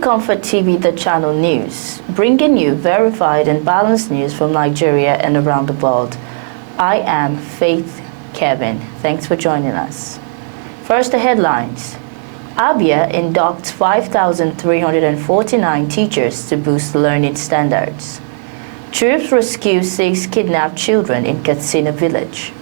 ComfortTV.channel news, bringing you verified and balanced news from Nigeria and around the world. I am Faith Kevin. Thanks for joining us. First, the headlines. Abia inducts 5,349 teachers to boost learning standards. Troops rescue 6 kidnapped children in Katsina village.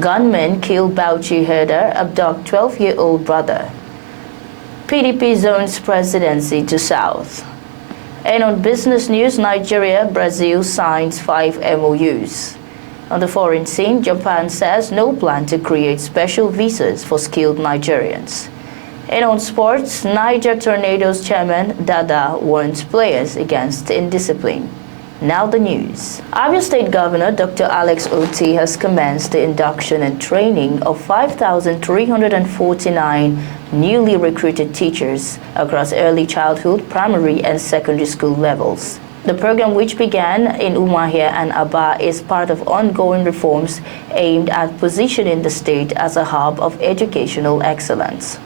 Gunmen kill Bauchi herder, abduct 12-year-old brother. PDP zones presidency to South. And on business news, Nigeria, Brazil signs 5 MOUs. On the foreign scene, Japan says no plan to create special visas for skilled Nigerians. And on sports, Niger Tornadoes chairman Dada warns players against indiscipline. Now the news. Abia State Governor Dr. Alex Oti has commenced the induction and training of 5,349 newly recruited teachers across early childhood, primary and secondary school levels. The program, which began in Umuahia and Abia, is part of ongoing reforms aimed at positioning the state as a hub of educational excellence.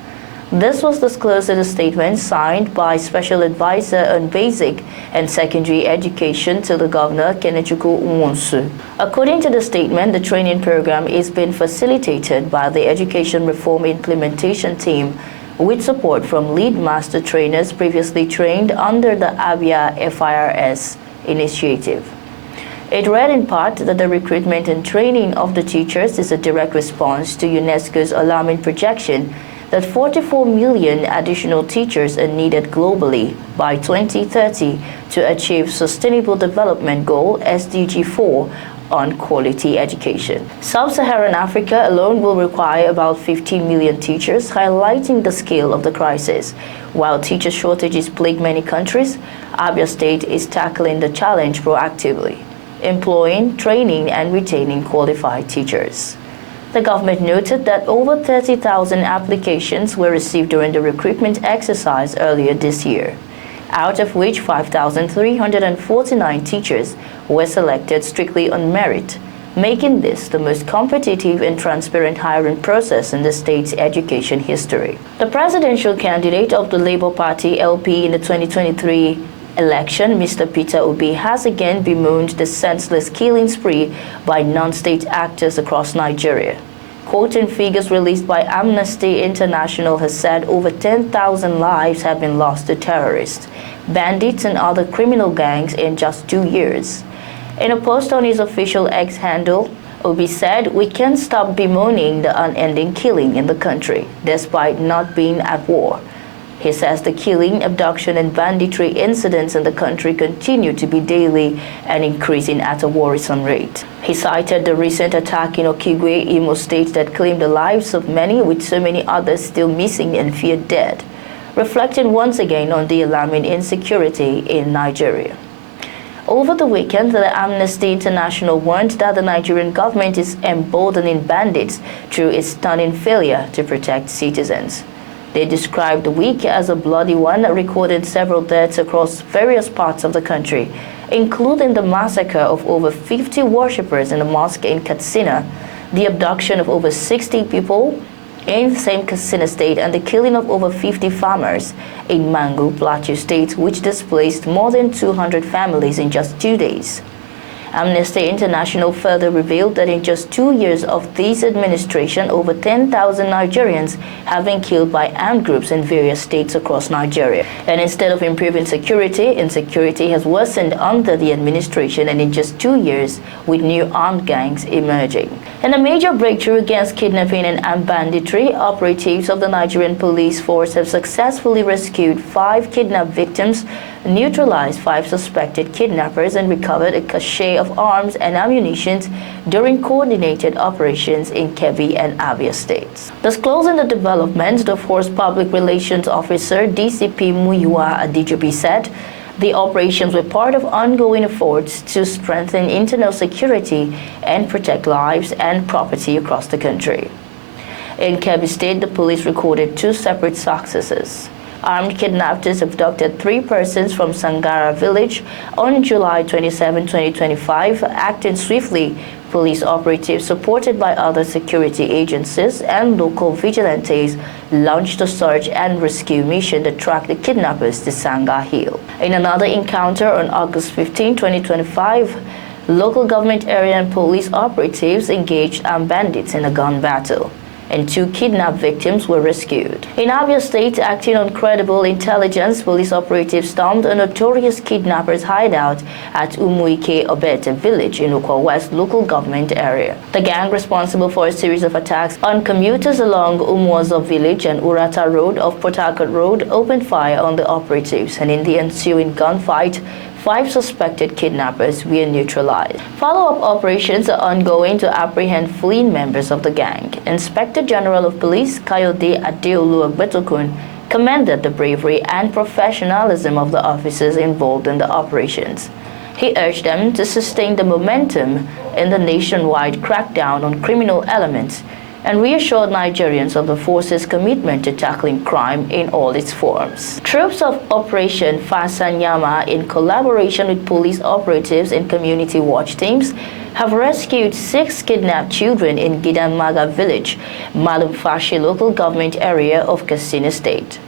This was disclosed in a statement signed by Special Advisor on Basic and Secondary Education to the Governor, Kenechukwu Nwosu. According to the statement, the training program is being facilitated by the Education Reform Implementation Team with support from lead master trainers previously trained under the Abia FIRS initiative. It read in part that the recruitment and training of the teachers is a direct response to UNESCO's alarming projection that 44 million additional teachers are needed globally by 2030 to achieve Sustainable Development Goal SDG 4 on quality education. Sub-Saharan Africa alone will require about 15 million teachers, highlighting the scale of the crisis. While teacher shortages plague many countries, Abia State is tackling the challenge proactively, employing, training, and retaining qualified teachers. The government noted that over 30,000 applications were received during the recruitment exercise earlier this year, out of which 5,349 teachers were selected strictly on merit, making this the most competitive and transparent hiring process in the state's education history. The presidential candidate of the Labour Party LP in the 2023 election, Mr. Peter Obi, has again bemoaned the senseless killing spree by non-state actors across Nigeria. Quoting figures released by Amnesty International has said over 10,000 lives have been lost to terrorists, bandits and other criminal gangs in just 2 years. In a post on his official X handle, Obi said, "We can't stop bemoaning the unending killing in the country, despite not being at war." He says the killing, abduction, and banditry incidents in the country continue to be daily and increasing at a worrisome rate. He cited the recent attack in Okigwe, Imo State, that claimed the lives of many, with so many others still missing and feared dead, reflecting once again on the alarming insecurity in Nigeria. Over the weekend, the Amnesty International warned that the Nigerian government is emboldening bandits through its stunning failure to protect citizens. They described the week as a bloody one, recording several deaths across various parts of the country, including the massacre of over 50 worshippers in a mosque in Katsina, the abduction of over 60 people in the same Katsina state, and the killing of over 50 farmers in Mangu, Plateau State, which displaced more than 200 families in just 2 days. Amnesty International further revealed that in just 2 years of this administration, over 10,000 Nigerians have been killed by armed groups in various states across Nigeria. And instead of improving security, insecurity has worsened under the administration, and in just 2 years, with new armed gangs emerging. In a major breakthrough against kidnapping and armed banditry, operatives of the Nigerian police force have successfully rescued 5 kidnapped victims, neutralized 5 suspected kidnappers, and recovered a cache of arms and ammunition during coordinated operations in Kebbi and Abia states. Disclosing the developments, the force public relations officer DCP Muyiwa Adijobi said the operations were part of ongoing efforts to strengthen internal security and protect lives and property across the country. In Kebbi State, the police recorded 2 separate successes. Armed kidnappers abducted 3 persons from Sangara village on July 27, 2025, acting swiftly. Police operatives supported by other security agencies and local vigilantes launched a search and rescue mission to track the kidnappers to Sangha Hill. In another encounter on August 15, 2025, local government area and police operatives engaged armed bandits in a gun battle, and 2 kidnapped victims were rescued. In Abia State, acting on credible intelligence, police operatives stormed a notorious kidnappers' hideout at Umuike Obete village in Ukwa West local government area. The gang, responsible for a series of attacks on commuters along Umuozo village and Urata Road of Port Harcourt Road, opened fire on the operatives, and in the ensuing gunfight, 5 suspected kidnappers were neutralized. Follow-up operations are ongoing to apprehend fleeing members of the gang. Inspector General of Police Kayode Adeolu Ogbetokun commended the bravery and professionalism of the officers involved in the operations. He urged them to sustain the momentum in the nationwide crackdown on criminal elements and reassured Nigerians of the force's commitment to tackling crime in all its forms. Troops of Operation Fasanyama, in collaboration with police operatives and community watch teams, have rescued 6 kidnapped children in Gidanmaga village, Malumfashi local government area of Katsina State.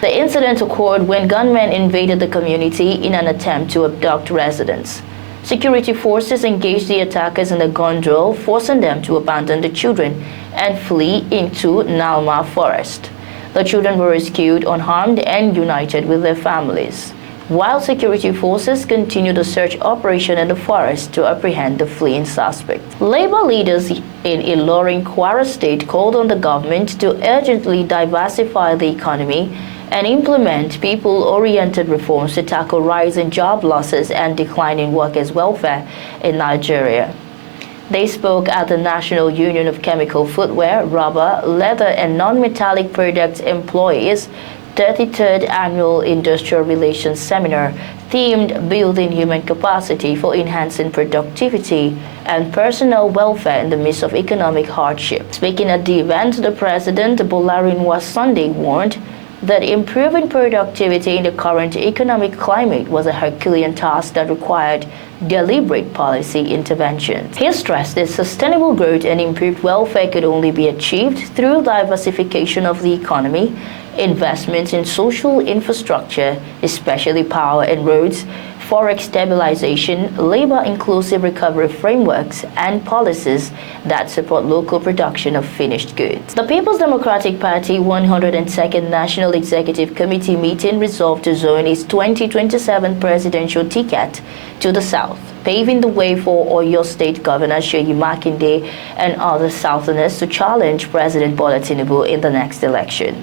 The incident occurred when gunmen invaded the community in an attempt to abduct residents. Security forces engaged the attackers in a gun drill, forcing them to abandon the children and flee into Nalma forest. The children were rescued unharmed and united with their families, while security forces continued a search operation in the forest to apprehend the fleeing suspects. Labor leaders in Ilorin, Kwara State called on the government to urgently diversify the economy and implement people-oriented reforms to tackle rising job losses and declining workers' welfare in Nigeria. They spoke at the National Union of Chemical Footwear, Rubber, Leather and Non-Metallic Products Employees 33rd Annual Industrial Relations Seminar themed Building Human Capacity for Enhancing Productivity and Personal Welfare in the Midst of Economic Hardship. Speaking at the event, the President, Bolarinwa Sunday, warned that improving productivity in the current economic climate was a Herculean task that required deliberate policy intervention. He stressed that sustainable growth and improved welfare could only be achieved through diversification of the economy, investments in social infrastructure, especially power and roads, forex stabilization, labor-inclusive recovery frameworks, and policies that support local production of finished goods. The People's Democratic Party 102nd National Executive Committee meeting resolved to zone its 2027 presidential ticket to the south, paving the way for Oyo State Governor Seyi Makinde and other Southerners to challenge President Bola Tinubu in the next election.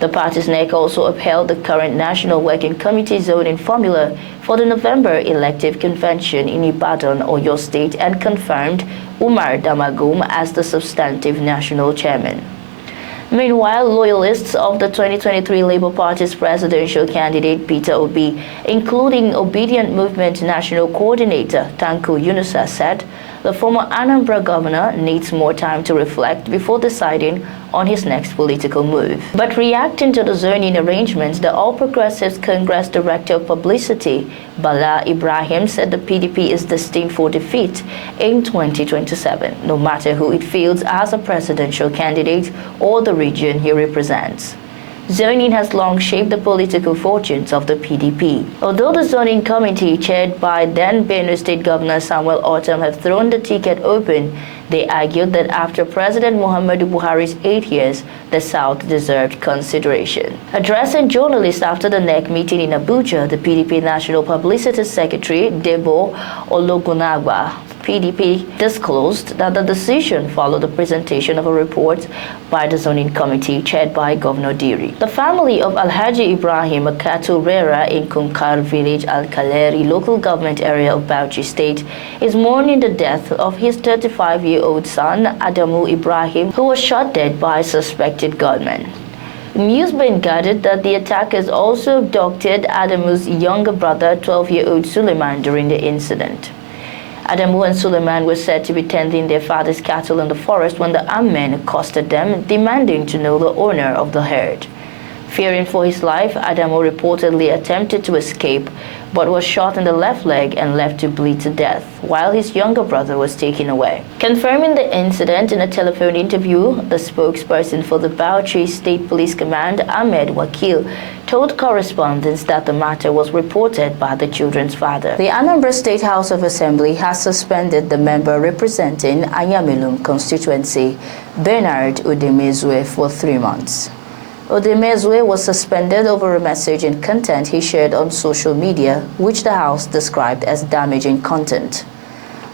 The party's NEC also upheld the current National Working Committee zoning formula for the November elective convention in Ibadan, Oyo State, and confirmed Umar Damagum as the substantive national chairman. Meanwhile, loyalists of the 2023 Labour Party's presidential candidate Peter Obi, including Obedient Movement National Coordinator Tanko Yunusa, said the former Anambra governor needs more time to reflect before deciding on his next political move. But reacting to the zoning arrangements, the All Progressives Congress Director of Publicity, Bala Ibrahim, said the PDP is destined for defeat in 2027, no matter who it fields as a presidential candidate or the region he represents. Zoning has long shaped the political fortunes of the PDP. Although the zoning committee, chaired by then Benue State Governor Samuel Ortom, have thrown the ticket open, they argued that after President Muhammadu Buhari's 8 years, the South deserved consideration. Addressing journalists after the NEC meeting in Abuja, the PDP National Publicity Secretary, Debo Ologunagba, PDP, disclosed that the decision followed the presentation of a report by the zoning committee chaired by Governor Diri. The family of Alhaji Ibrahim, a cattle rearer in Kunkar village, Al-Kaleri, local government area of Bauchi State, is mourning the death of his 35-year-old son, Adamu Ibrahim, who was shot dead by suspected gunmen. News being gathered that the attackers also abducted Adamu's younger brother, 12-year-old Suleiman, during the incident. Adamu and Suleiman were said to be tending their father's cattle in the forest when the armed men accosted them, demanding to know the owner of the herd. Fearing for his life, Adamo reportedly attempted to escape but was shot in the left leg and left to bleed to death, while his younger brother was taken away. Confirming the incident in a telephone interview, the spokesperson for the Bauchi State Police Command, Ahmed Wakil, told correspondents that the matter was reported by the children's father. The Anambra State House of Assembly has suspended the member representing Ayamelum constituency, Bernard Udemezue, for 3 months. Udemezue was suspended over a message and content he shared on social media, which the House described as damaging content.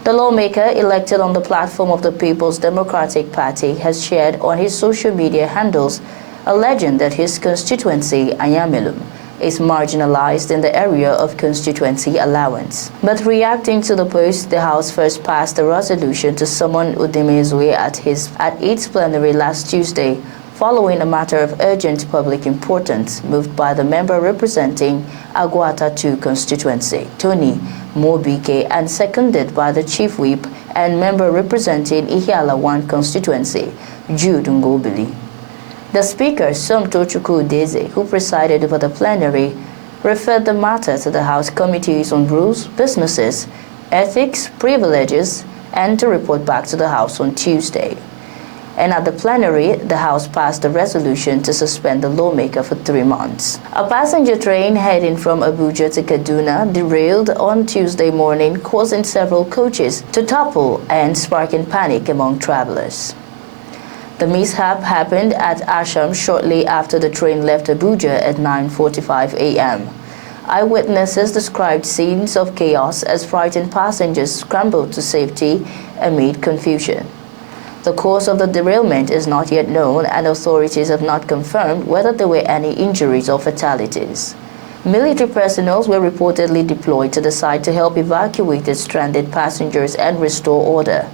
The lawmaker, elected on the platform of the People's Democratic Party, has shared on his social media handles alleging that his constituency, Ayamelum, is marginalized in the area of constituency allowance. But reacting to the post, the House first passed a resolution to summon Udemezue at its plenary last Tuesday, following a matter of urgent public importance moved by the member representing Aguata 2 constituency, Tony Mobike, and seconded by the chief whip and member representing Ihiala 1 constituency, Jude Ngobili. The speaker, Somto Chukwudeze, who presided over the plenary, referred the matter to the House Committees on Rules, Businesses, Ethics, Privileges, and to report back to the House on Tuesday. And at the plenary, the House passed a resolution to suspend the lawmaker for 3 months. A passenger train heading from Abuja to Kaduna derailed on Tuesday morning, causing several coaches to topple and sparking panic among travelers. The mishap happened at Asham shortly after the train left Abuja at 9:45 a.m. Eyewitnesses described scenes of chaos as frightened passengers scrambled to safety amid confusion. The cause of the derailment is not yet known, and authorities have not confirmed whether there were any injuries or fatalities. Military personnel were reportedly deployed to the site to help evacuate the stranded passengers and restore order.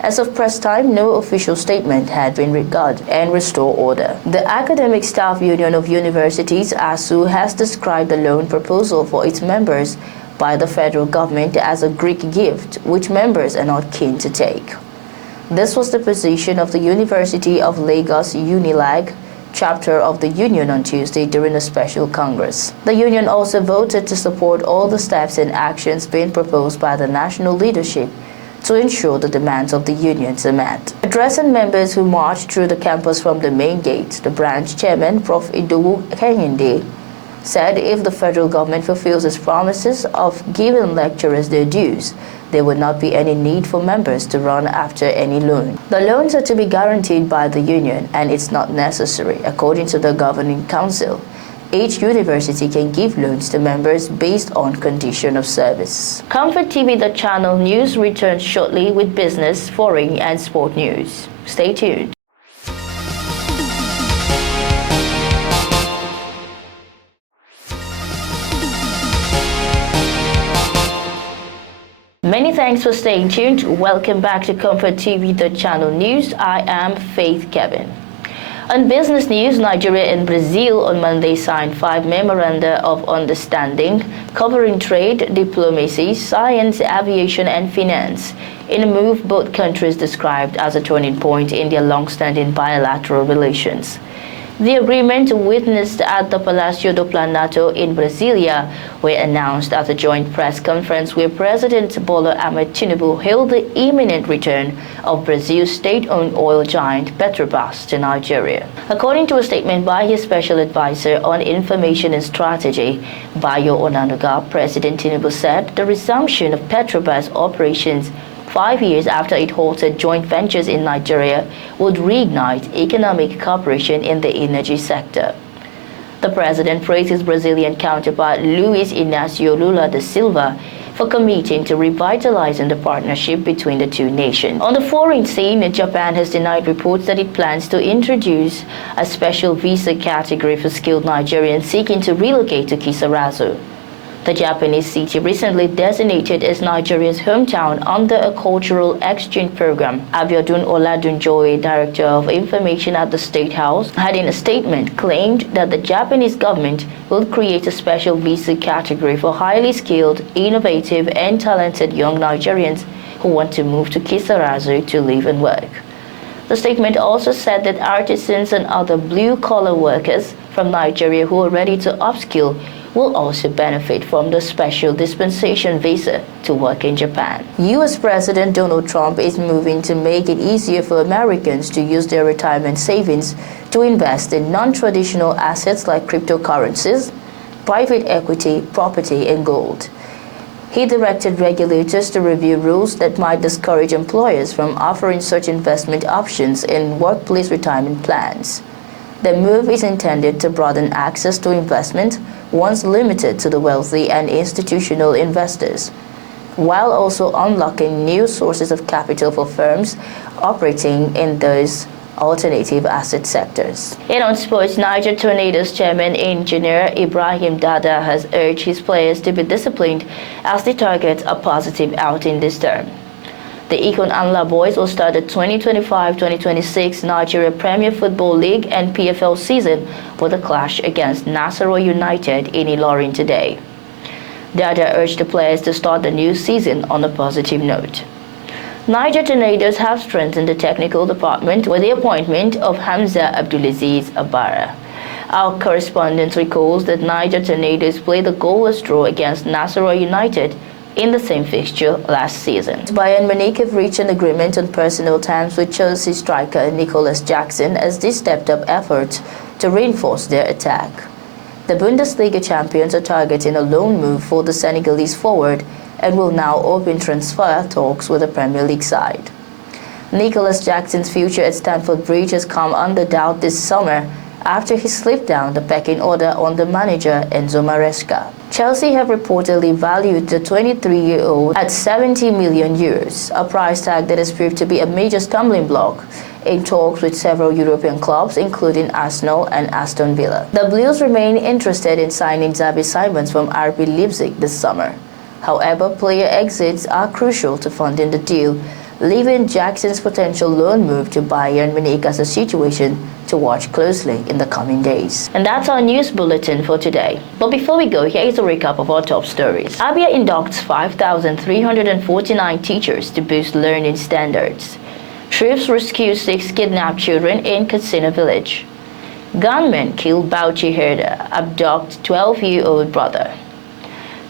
As of press time, no official statement had been regarded and restore order. The Academic Staff Union of Universities, ASU, has described the loan proposal for its members by the federal government as a Greek gift, which members are not keen to take. This was the position of the University of Lagos UNILAG chapter of the union on Tuesday during a special congress. The union also voted to support all the steps and actions being proposed by the national leadership to ensure the demands of the unions are met. Addressing members who marched through the campus from the main gate, the branch chairman, Prof. Idowu Kehinde, said if the federal government fulfills its promises of giving lecturers their dues, there would not be any need for members to run after any loan. The loans are to be guaranteed by the union, and it's not necessary, according to the governing council. Each university can give loans to members based on condition of service. ComfortTV.channel news returns shortly with business, foreign, and sport news. Stay tuned. Many thanks for staying tuned. Welcome back to ComfortTV.channel news. I am Faith Kevin. On business news, Nigeria and Brazil on Monday signed 5 memoranda of understanding covering trade, diplomacy, science, aviation, and finance, in a move both countries described as a turning point in their long-standing bilateral relations. The agreement witnessed at the Palacio do Planalto in Brasilia were announced at a joint press conference where President Bola Ahmed Tinubu hailed the imminent return of Brazil's state-owned oil giant Petrobras to Nigeria. According to a statement by his special advisor on information and strategy, Bayo Onanuga, President Tinubu said the resumption of Petrobras operations 5 years after it halted joint ventures in Nigeria would reignite economic cooperation in the energy sector. The president praised his Brazilian counterpart Luiz Inácio Lula da Silva for committing to revitalizing the partnership between the two nations. On the foreign scene, Japan has denied reports that it plans to introduce a special visa category for skilled Nigerians seeking to relocate to Kisarazu. The Japanese city recently designated as Nigeria's hometown under a cultural exchange program. Abiodun Oladunjoye, Director of Information at the State House, had in a statement claimed that the Japanese government will create a special visa category for highly skilled, innovative, and talented young Nigerians who want to move to Kisarazu to live and work. The statement also said that artisans and other blue-collar workers from Nigeria who are ready to upskill will also benefit from the special dispensation visa to work in Japan. U.S. President Donald Trump is moving to make it easier for Americans to use their retirement savings to invest in non-traditional assets like cryptocurrencies, private equity, property, and gold. He directed regulators to review rules that might discourage employers from offering such investment options in workplace retirement plans. The move is intended to broaden access to investment, once limited to the wealthy and institutional investors, while also unlocking new sources of capital for firms operating in those alternative asset sectors. In on sports, Niger Tornadoes chairman engineer Ibrahim Dada has urged his players to be disciplined as they target a positive outing this term. The Ikon Anla boys will start the 2025-2026 Nigeria Premier Football League and PFL season with a clash against Nasarawa United in Ilorin today. Dada urged the players to start the new season on a positive note. Niger Tornadoes have strengthened the technical department with the appointment of Hamza Abdulaziz Abara. Our correspondent recalls that Niger Tornadoes played a goalless draw against Nasarawa United in the same fixture last season. Bayern Munich have reached an agreement on personal terms with Chelsea striker Nicholas Jackson as they stepped up efforts to reinforce their attack. The Bundesliga champions are targeting a loan move for the Senegalese forward and will now open transfer talks with the Premier League side. Nicholas Jackson's future at Stamford Bridge has come under doubt this summer after he slipped down the pecking order under manager Enzo Maresca. Chelsea have reportedly valued the 23-year-old at €70 million, a price tag that has proved to be a major stumbling block in talks with several European clubs, including Arsenal and Aston Villa. The Blues remain interested in signing Xabi Simons from RB Leipzig this summer. However, player exits are crucial to funding the deal, leaving Jackson's potential loan move to Bayern Munich as a situation to watch closely in the coming days. And that's our news bulletin for today. But before we go, here is a recap of our top stories. Abia inducts 5,349 teachers to boost learning standards. Troops rescue 6 kidnapped children in Katsina village. Gunmen kill Bauchi herder, abduct 12-year-old brother.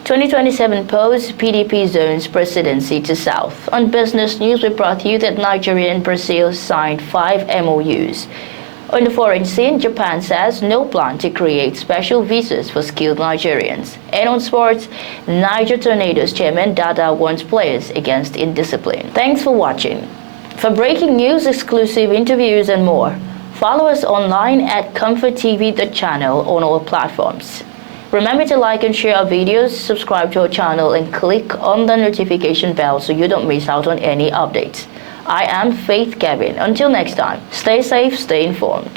2027 polls, PDP zones presidency to South. On business news, we brought you that Nigeria and Brazil signed 5 MOUs. On the foreign scene, Japan says no plan to create special visas for skilled Nigerians. And on sports, Niger Tornadoes chairman Dada warns players against indiscipline. Thanks for watching. For breaking news, exclusive interviews, and more, follow us online at ComfortTV.channel on all platforms. Remember to like and share our videos, subscribe to our channel, and click on the notification bell so you don't miss out on any updates. I am Faith Kevin. Until next time, stay safe, stay informed.